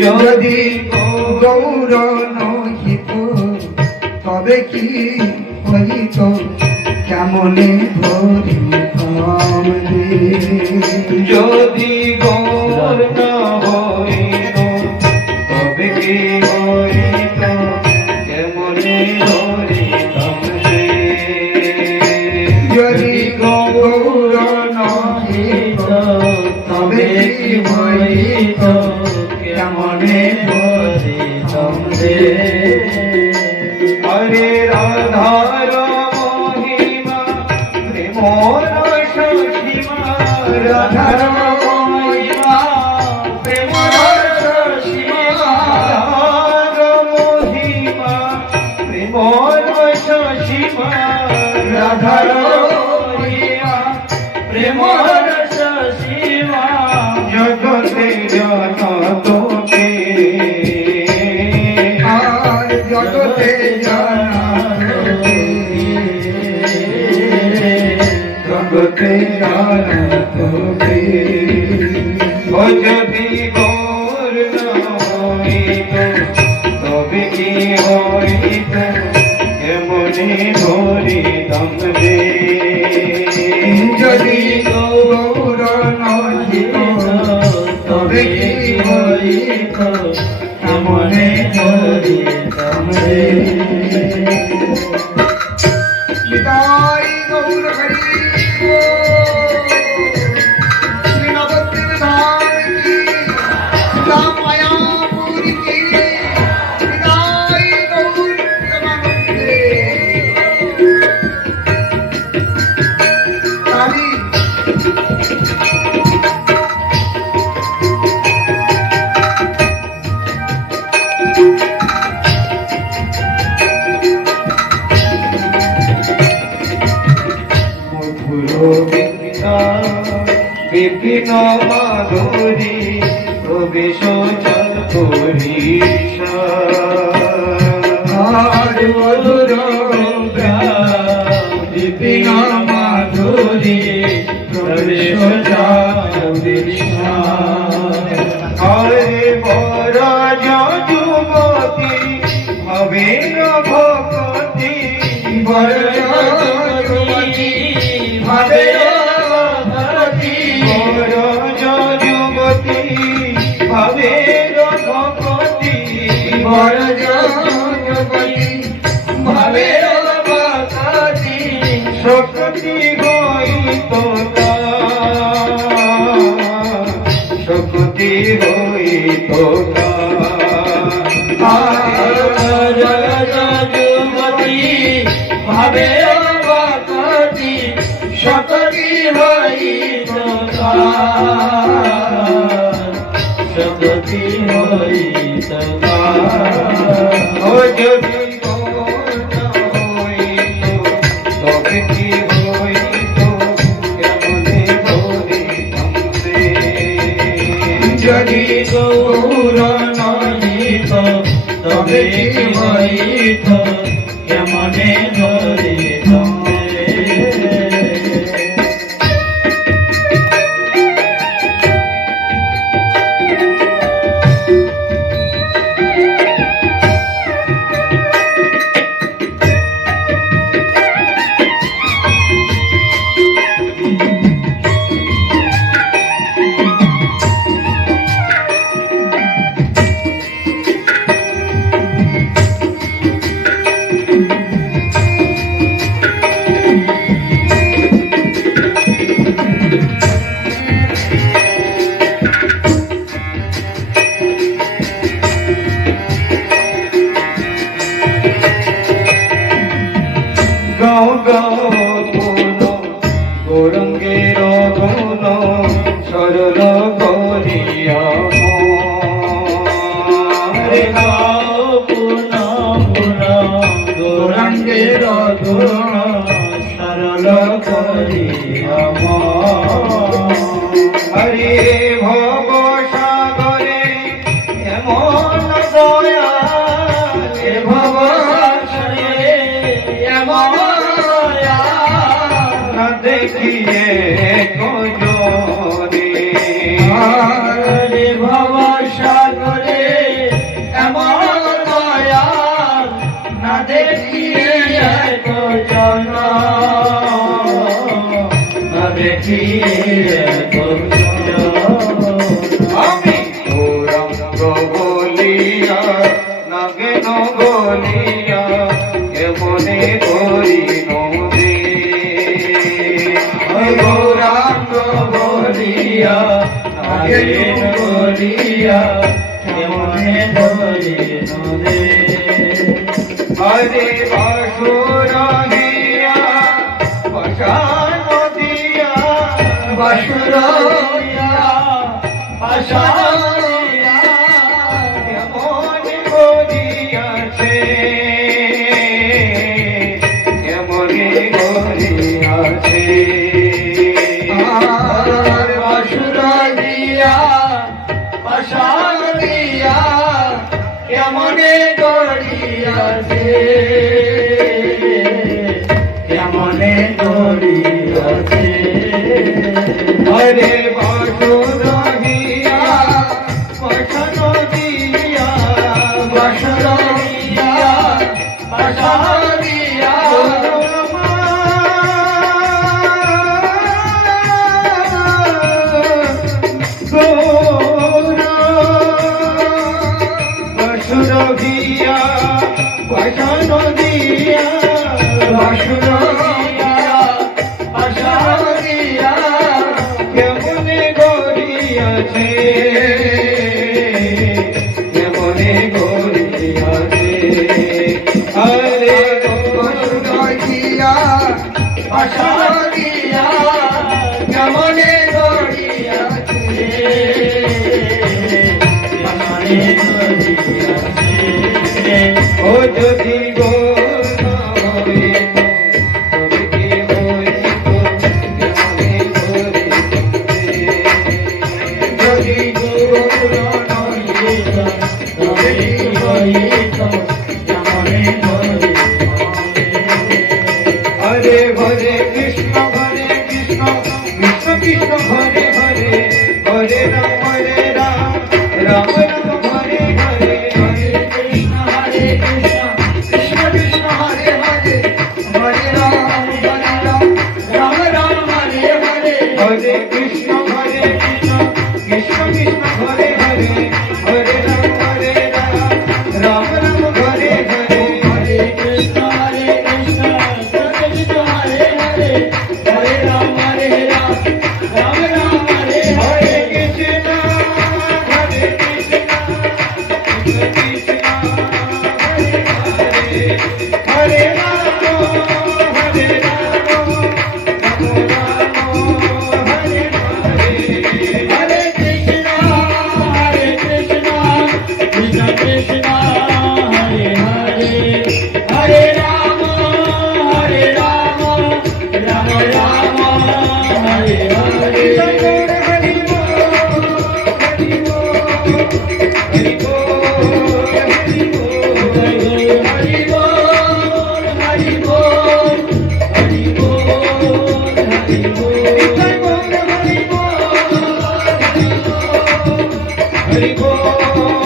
যদি গৌর নহিত তবে কি হইত কেমনে ধরিতাম রে। যদি গৌর না হইত তবে কি হইত কেমনে ধরিতাম রে। যদি গৌর নহিত তবে কি হইত কেমনে ধরিতাম রে। হরে রাধার মহিমা প্রেমর সীমা, রাধার মহিমা প্রেমর সীমা, রাধার মহিমা প্রেমর সীমা, রাধার মহিমা প্রেমর সীমা, জগতে জগতকে আর জগতে জানাতে, জগতে জানাতে। ও যদি গৌর না হইত তবে কি হইত কেমনে ধরিতাম রে। যদি গৌর নহিত তবে কি হইত কেমনে ধরিতাম রে। নিতাই গৌর হরি শ্রী নবদ্বীপ ধাম কি, রাম মায়াপুর কি, নিতাই গৌর প্রেমানন্দে। কালী বিভিন্ন মাধুরী প্রবেশ করি আর মধুর বিভিন্ন মাধুরী প্রবেশ হরে বর যুবতী হবে ভক্তি, বর যুবতী ভাবে ভক্তি, বর যুবতী হবে ভক্তি, বর যুবতী ভাবে ভক্তি, শক্তি হইত শক্তি হইত যুবতী ভাবে ভক্তি, শক্তি হইত শক্তি হইত। ও যদি গৌর না হইত তবে কি হইত কেমনে ধরিতাম রে। যদি গৌর নহিত তবে কি হইত কেমনে ধরিতাম রে। গাও গাও গুণ গৌরঙ্গের গুণ সরল করিয়া রে গাও পুন পুন গৌরাঙ্গের গুণ সরল করিয়া হরে ভব সাগরে এমন দয়া ভব দেখিয়ে কোজরে ভব সাগরে লাগে বলিয়া কেমনে করিল রে গৌরাঙ্গ বলিয়া আগে বলিয়া কেমনে ধরিল রে হরে বাসুর হিয়া পাশান দিয়া বাসুর আশারিয়া কেমন করিয়াছে কেমন করিয়াছে আর বাসুর দিয়া আশারিয়া কেমনে গড়িয়াছে কেমনে গড়িয়াছে হরে বাসুর হিয়া পাশান দিয়া বাসুর দিয়া আশারিয়া বাসুর দিয়া পাশান দিয়া বাসুর দিয়া আশারিয়া কেমনে গড়িয়াছে কেমনে গড়িয়াছে হরে বাসুর দিয়া আশারিয়া কেমনে গড়িয়াছে কেমনে গড়িয়াছে ও যদি গো হবে তবে কি হইত কেমনে গড়িয়াছে যদি গৌর নহিত তবে কি হইত কেমনে গড়িয়াছে হরে হরে কৃষ্ণ কৃষ্ণ কৃষ্ণ হরে হরে হরে রাম রাম রাম হরে হরে হরে কৃষ্ণ হরে কৃষ্ণ কৃষ্ণ কৃষ্ণ হরে হরে হরে রাম রাম রাম হরে হরে হরে কৃষ্ণ কৃষ্ণ কৃষ্ণ হরে হরে হরে রাম রাম রাম হরে হরে হরে কৃষ্ণ কৃষ্ণ কৃষ্ণ হরে হরে হরে রাম রাম রাম হরে হরে হরে কৃষ্ণ কৃষ্ণ হরে রাম হরে রাম হরে হরে হরে কৃষ্ণ কৃষ্ণ কৃষ্ণ হরে হরে হরে রাম রাম রাম হরে হরে হরি বল হরি বল হরি বল হরি বল হরি বল হরি বল হরি বল হরি বল হরি বল